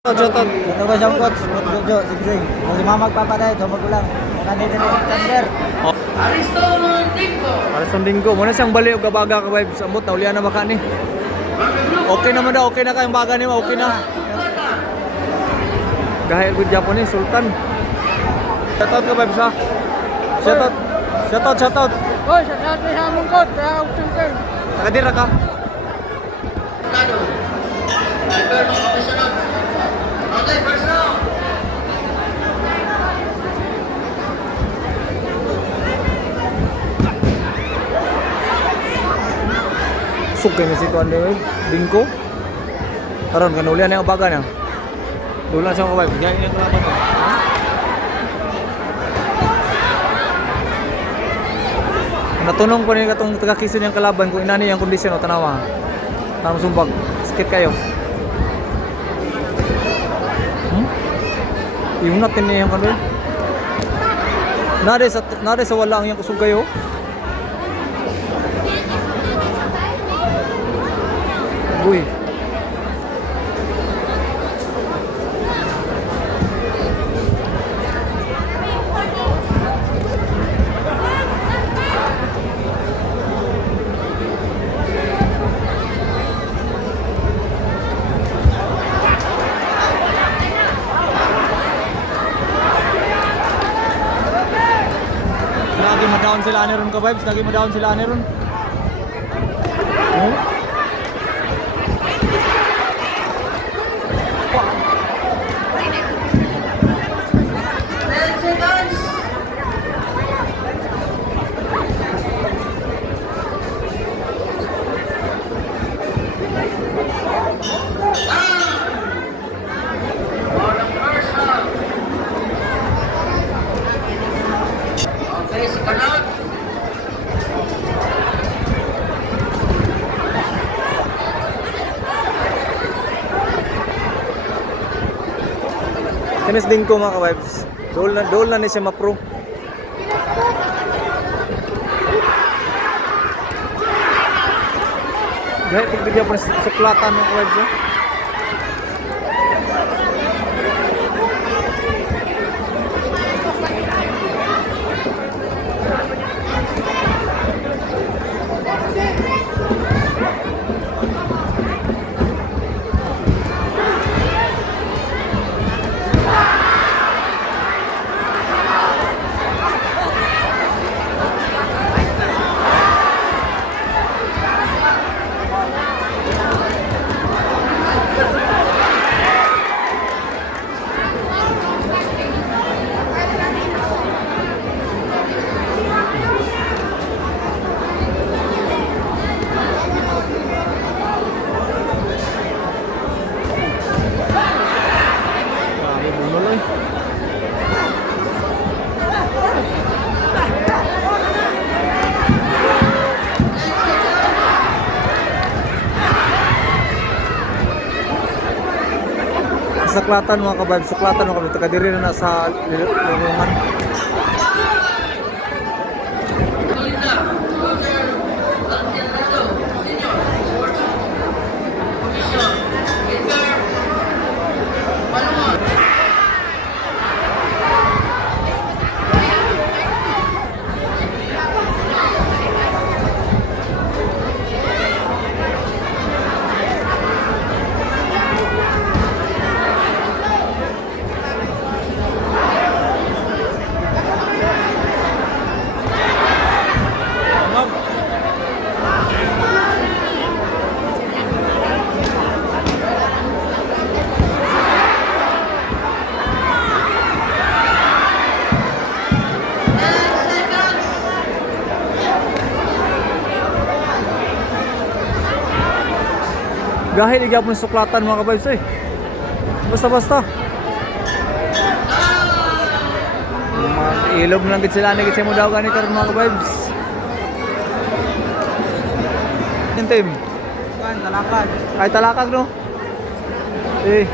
Jotot. Ito ba siyang coach? Coach Jojo, sigsig. Si mama magpapaday, so magulang. Kanina ni Sander. Ariston Dinggo. Muna siyang bali o gabaga ka vibes. Ambot na ulian na baka ni. Okay naman daw. Okay na kayong baga ni. Okay na. Gahit good Japanese. Sultan. Shoutout ka vibes ha. Shoutout. Shoutout. Hoy, sa atin sa among coach, sa Sultan. Nakadira ka. Sugay na si Kuan Dingko. Karon kanulian na ang baga niya. Dulan sa mga vibe. Ganyan yung kalaban niya. Natunong ko niya itong taga-kisin niyang kalaban kung inani yung kondisyon o tanawa. Tanong sumbag. Skit kayo. Yung natin niya yung kanulian. Nade sa wala ang yung kusog kayo. Uy. Lagi ma-down sila ani ron ka vibes, lagi ma-down sila ani ron. Kinis Dingko mga ka-vibes. Dol na ni siya ma-pro. Gaya tigdigyan po na suklatan mga ka-vibes. Saklatan mga kabab, saklatan mga kabab, taga-diri na sa lulungan. Gahit igapon suklatan mga kabibs eh. Basta-basta. Ilog lang gid sila nagit sa mo daw gani karon mga kabibs. Yung team. Talakag. Ay talakag no. Eh.